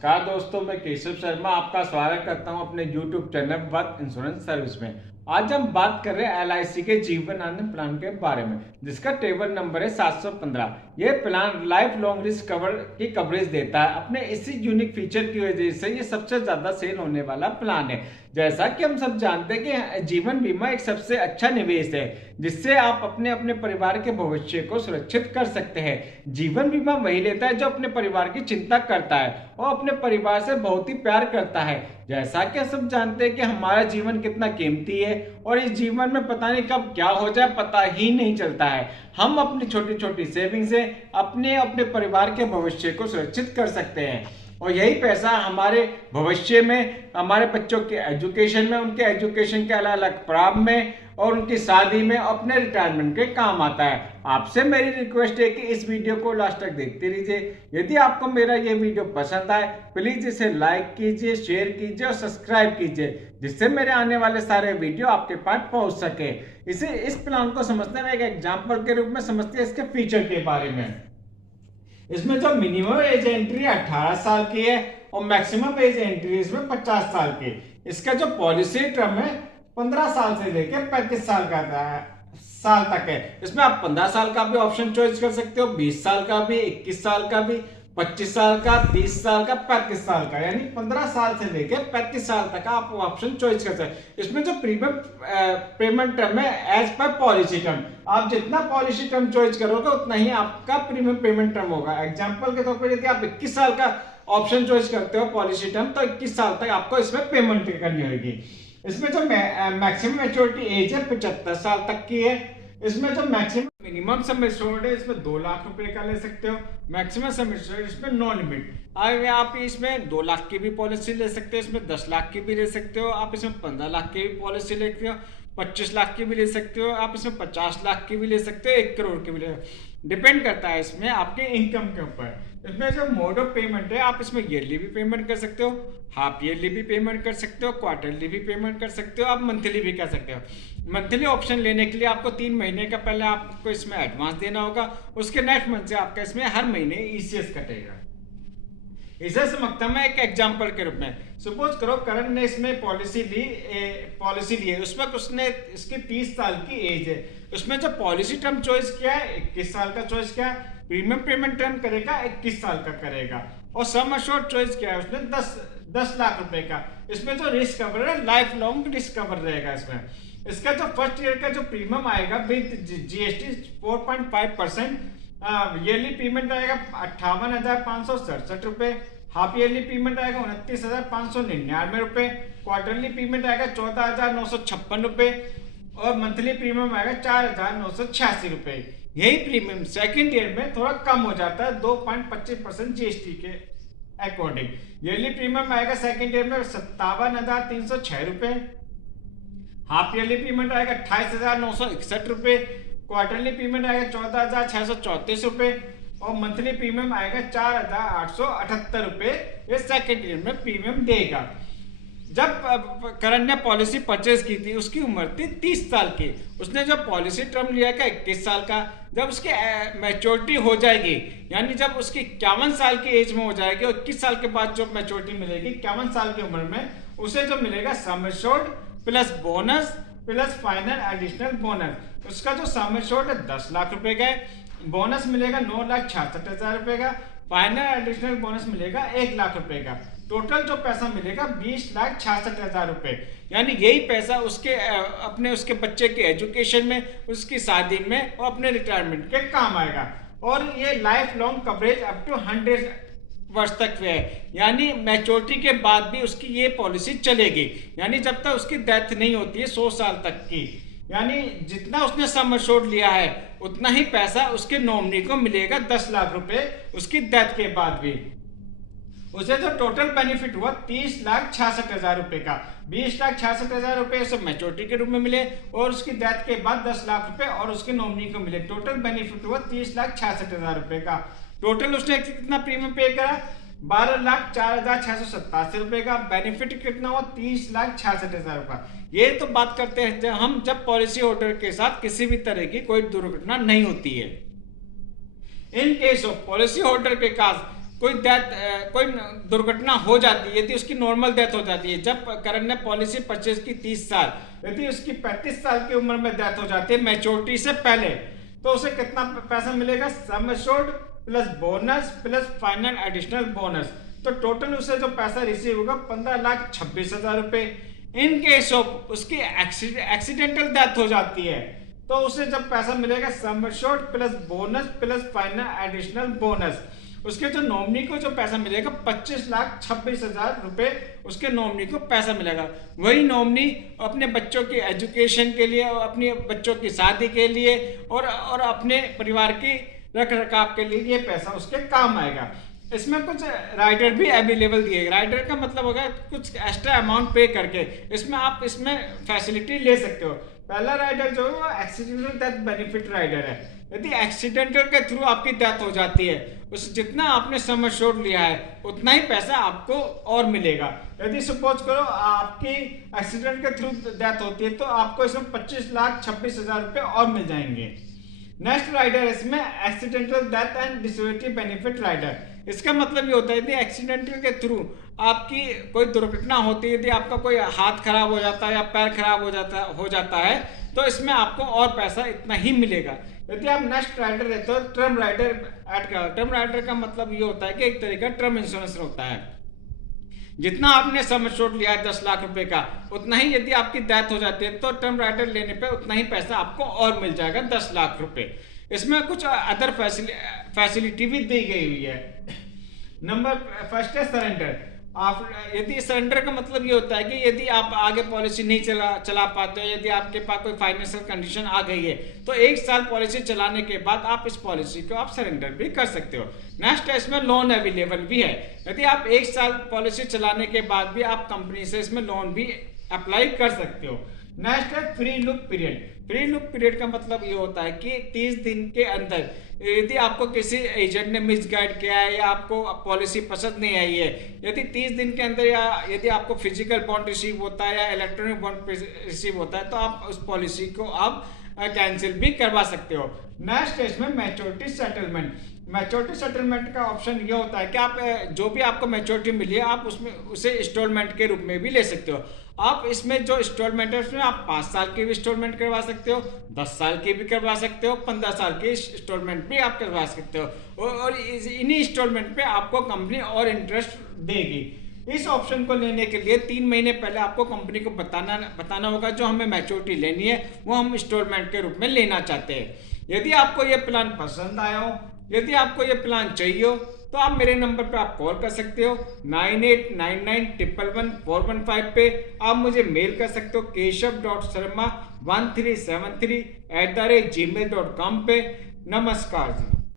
नमस्कार दोस्तों, मैं केशव शर्मा आपका स्वागत करता हूं अपने YouTube चैनल वक्त इंश्योरेंस सर्विस में। आज हम बात कर रहे हैं LIC के जीवन आनंद प्लान के बारे में, जिसका टेबल नंबर है 715। यह plan life long risk cover की कवरेज देता है। अपने इसी यूनिक फीचर की वजह से ये सबसे ज्यादा सेल होने वाला प्लान है। जैसा कि हम सब जानते हैं कि जीवन बीमा एक सबसे अच्छा निवेश है, जिससे आप अपने अपने परिवार के भविष्य को सुरक्षित कर सकते हैं। जीवन बीमा वही लेता है जो अपने परिवार की चिंता करता है और अपने परिवार से बहुत ही प्यार करता है। जैसा कि सब जानते हैं कि हमारा जीवन कितना कीमती है और इस जीवन में पता नहीं कब क्या हो जाए पता ही नहीं चलता है। हम अपनी छोटी छोटी सेविंग से अपने अपने परिवार के भविष्य को सुरक्षित कर सकते हैं और यही पैसा हमारे भविष्य में, हमारे बच्चों के एजुकेशन में, उनके एजुकेशन के अलग अलग प्रारंभ में और उनकी शादी में, अपने रिटायरमेंट के काम आता है। आपसे मेरी रिक्वेस्ट है कि इस वीडियो को लास्ट तक देखते रहिए। यदि आपको मेरा ये वीडियो पसंद आए प्लीज इसे लाइक कीजिए, शेयर कीजिए और सब्सक्राइब कीजिए, जिससे मेरे आने वाले सारे वीडियो आपके पास पहुंच सके। इस प्लान को समझने में एक एग्जाम्पल के रूप में समझते हैं इसके फीचर के बारे में। इसमें जो मिनिमम एज एंट्री 18 साल की है और मैक्सिमम एज एंट्री इसमें 50 साल की। इसका जो पॉलिसी टर्म है 15 साल से लेकर 35 साल तक है। इसमें आप 15 साल का भी ऑप्शन चॉइस कर सकते हो, 20 साल का भी, 21 साल का भी, 25 साल का, 30 साल का, 35 साल का, यानी 15 साल से लेकर 35 साल तक आप ऑप्शन चॉइस कर सकते हैं। इसमें जो प्रीमियम पेमेंट टर्म है एज पर पॉलिसी टर्म, आप जितना पॉलिसी टर्म चॉइस करोगे उतना ही आपका प्रीमियम पेमेंट टर्म होगा। एग्जांपल के तौर पर यदि आप 21 साल का ऑप्शन चॉइस करते हो पॉलिसी टर्म, तो 21 साल तक आपको इसमें पेमेंट करनी होगी। इसमें जो मैक्सिमम मैच्योरिटी एज है 75 साल तक की है। इसमें जो मैक्सिमम मिनिमम सम एश्योर्ड है इसमें 2 लाख रुपए का ले सकते हो। मैक्सिमम सम एश्योर्ड इसमें नो लिमिट। आप इसमें 2 लाख की भी पॉलिसी ले सकते हो, इसमें 10 लाख की भी ले सकते हो, आप इसमें 15 लाख की भी पॉलिसी ले सकते हो, 25 लाख की भी ले सकते हो, आप इसमें 50 लाख की भी ले सकते हो, 1 करोड़ की भी ले। डिपेंड करता है इसमें आपके इनकम के ऊपर। इसमें जो मोड ऑफ पेमेंट है आप इसमें ईयरली भी पेमेंट कर सकते हो, हाफ ईयरली भी पेमेंट कर सकते हो, क्वार्टरली भी पेमेंट कर सकते हो, आप मंथली भी कर सकते हो। मंथली ऑप्शन लेने के लिए आपको 3 महीने का पहले आपको इसमें एडवांस देना होगा, उसके नेक्स्ट मंथ से आपका इसमें हर महीने ECS कटेगा। इसे समझता मैं एक एग्जांपल के रूप में। सपोज करो करण ने इसमें पॉलिसी ली है, उसमें उसने इसकी 30 साल की एज है। उसमें जो पॉलिसी टर्म चॉइस किया है 21 साल का चॉइस किया है, प्रीमियम पेमेंट टर्म करेगा 21 साल का करेगा और सम एश्योर्ड चॉइस किया है उसने 10 लाख रुपए का। इसमें जो रिस्क कवर है लाइफ लॉन्ग रिस्क कवर रहेगा। इसमें इसका जो फर्स्ट ईयर का जो प्रीमियम आएगा विद GST 4.5%, ईयरली पेमेंट आएगा 58,567 रुपए, हाफ ईयरली पेमेंट आएगा 29,599 रुपए, क्वार्टरली पेमेंट आएगा 14,956 रुपए और मंथली प्रीमियम आएगा 4,986 रुपए। यही प्रीमियम सेकंड ईयर में थोड़ा कम हो जाता है 2.25% GST के अकॉर्डिंग। ईयरली प्रीमियम आएगा सेकंड ईयर में 57,306 रुपए, हाफ ईयरली पेमेंट आएगा 28,961 रुपए, क्वार्टरली पेमेंट आएगा 14,634 रुपए और मंथली प्रीमियम आएगा 4,878 रुपए। ये सेकेंड ईयर में प्रीमियम देगा। जब करण ने पॉलिसी परचेज की थी उसकी उम्र थी 30 साल की। उसने जो पॉलिसी टर्म लिया था 21 साल का, जब उसकी मैच्योरिटी हो जाएगी यानी जब उसकी 51 साल की एज में हो जाएगी और 21 साल के बाद जो मैच्योरिटी मिलेगी 51 साल की उम्र में, उसे जो मिलेगा sum assured plus bonus plus final additional bonus. उसका जो सम एश्योर्ड है 10 लाख रुपए का है, बोनस मिलेगा 9,66,000 रुपए का, फाइनल एडिशनल बोनस मिलेगा 1 लाख रुपए का। टोटल जो पैसा मिलेगा 20,66,000 रुपए। यानी यही पैसा उसके बच्चे के एजुकेशन में, उसकी शादी में और अपने रिटायरमेंट के काम आएगा। और ये lifelong coverage up to 100 वर्ष तक है, यानी मैच्योरिटी के बाद भी उसकी ये पॉलिसी चलेगी, यानी जब तक उसकी डेथ नहीं होती है 100 साल तक की। यानी जितना उसने सम एश्योर्ड लिया है उतना ही पैसा उसके नॉमिनी को मिलेगा 10 लाख रुपए उसकी डेथ के बाद भी। उसे जो टोटल बेनिफिट हुआ 30,66,000 रुपए का, 20,66,000 रुपए उसे मैच्योरिटी के रूप में मिले और उसकी डेथ के बाद 10 लाख रुपए और उसके नॉमिनी को मिले। टोटल बेनिफिट हुआ 30,66,000 रुपए का। टोटल उसने कितना प्रीमियम पे करा 12,04,687 रुपए का। बेनिफिट कितना हुआ 30,66,000 का। ये तो बात करते हैं जब पॉलिसी होल्डर के साथ किसी भी तरह की कोई दुर्घटना नहीं होती है। In case of policy holder के कोई कोई दुर्घटना हो जाती है, यदि उसकी नॉर्मल डेथ हो जाती है, जब करण ने पॉलिसी परचेज की 30 साल, यदि उसकी 35 साल की उम्र में डेथ हो जाती है मैच्योरिटी से पहले, तो उसे कितना पैसा मिलेगा? Sum assured plus bonus plus final additional bonus, तो टोटल उसे जो पैसा रिसीव होगा 15,26,000 रुपए। इन केस ऑफ उसकी एक्सीडेंटल डेथ हो जाती है, तो उसे जब पैसा मिलेगा sum assured plus bonus plus final additional bonus, उसके जो नॉमिनी को जो पैसा मिलेगा 25,26,000 रुपए उसके नॉमिनी को पैसा मिलेगा। वही नॉमिनी अपने बच्चों की एजुकेशन के लिए, अपने बच्चों की शादी के लिए और अपने परिवार की रख रखाव के लिए ये पैसा उसके काम आएगा। इसमें कुछ राइडर भी अवेलेबल दिए। राइडर का मतलब होगा कुछ एक्स्ट्रा अमाउंट पे करके इसमें आप इसमें फैसिलिटी ले सकते हो। पहला राइडर जो है वो एक्सीडेंटल डेथ बेनिफिट राइडर है। यदि एक्सीडेंटल के थ्रू आपकी डेथ हो जाती है, उस जितना आपने सम एश्योर्ड लिया है उतना ही पैसा आपको और मिलेगा। यदि सपोज करो आपकी एक्सीडेंट के थ्रू डेथ होती है, तो आपको इसमें 25,26,000 रुपए और मिल जाएंगे। नेक्स्ट राइडर इसमें accidental death and disability benefit rider. इसका मतलब ये होता है यदि एक्सीडेंटल के थ्रू आपकी कोई दुर्घटना होती है, यदि आपका कोई हाथ खराब हो जाता है या पैर खराब हो जाता है, तो इसमें आपको और पैसा इतना ही मिलेगा। यदि आप नेक्स्ट राइडर रहते हो टर्म राइडर ऐड करो। टर्म राइडर का मतलब ये होता है कि एक तरीका टर्म इंश्योरेंस होता है। जितना आपने सम एश्योर्ड लिया है 10 लाख रुपए का, उतना ही यदि आपकी डेथ हो जाती है तो टर्म राइडर लेने पे उतना ही पैसा आपको और मिल जाएगा 10 लाख रुपए। इसमें कुछ अदर फैसिलिटी भी दी गई हुई है। नंबर फर्स्ट है सरेंडर। आप यदि सरेंडर का मतलब ये होता है कि यदि आप आगे पॉलिसी नहीं चला पाते हो, यदि आपके पास कोई फाइनेंशियल कंडीशन आ गई है, तो 1 साल पॉलिसी चलाने के बाद आप इस पॉलिसी को आप सरेंडर भी कर सकते हो। नेक्स्ट है इसमें लोन अवेलेबल भी है। यदि आप 1 साल पॉलिसी चलाने के बाद भी आप कंपनी से इसमें लोन भी अप्लाई कर सकते हो। नेक्स्ट है free look period. Free look period का मतलब ये होता है कि 30 दिन के अंदर यदि आपको किसी एजेंट ने मिसगाइड किया है या आपको पॉलिसी पसंद नहीं आई है, यदि 30 दिन के अंदर या यदि आपको फिजिकल बॉन्ड रिसीव होता है या इलेक्ट्रॉनिक बॉन्ड रिसीव होता है, तो आप उस पॉलिसी को आप कैंसिल भी करवा सकते हो। नेक्स्ट है इसमें मैच्योरिटी सेटलमेंट। मैच्योरिटी सेटलमेंट का ऑप्शन ये होता है कि आप जो भी आपको मैच्योरिटी मिली है आप उसमें उसे इंस्टॉलमेंट के रूप में भी ले सकते हो। आप इसमें जो इंस्टॉलमेंट है उसमें आप 5 साल की भी इंस्टॉलमेंट करवा सकते हो, 10 साल की भी करवा सकते हो, 15 साल की इंस्टॉलमेंट भी आप करवा सकते हो और इन्हीं इंस्टॉलमेंट पे आपको कंपनी और इंटरेस्ट देगी। इस ऑप्शन को लेने के लिए 3 महीने पहले आपको कंपनी को बताना होगा जो हमें मैच्योरिटी लेनी है वो हम इंस्टॉलमेंट के रूप में लेना चाहते हैं। यदि आपको ये प्लान पसंद आया हो, यदि आपको ये प्लान चाहिए हो, तो आप मेरे नंबर पे आप कॉल कर सकते हो 9899111415 पे। आप मुझे मेल कर सकते हो keshav.sharma1373@gmail.com पे। नमस्कार जी।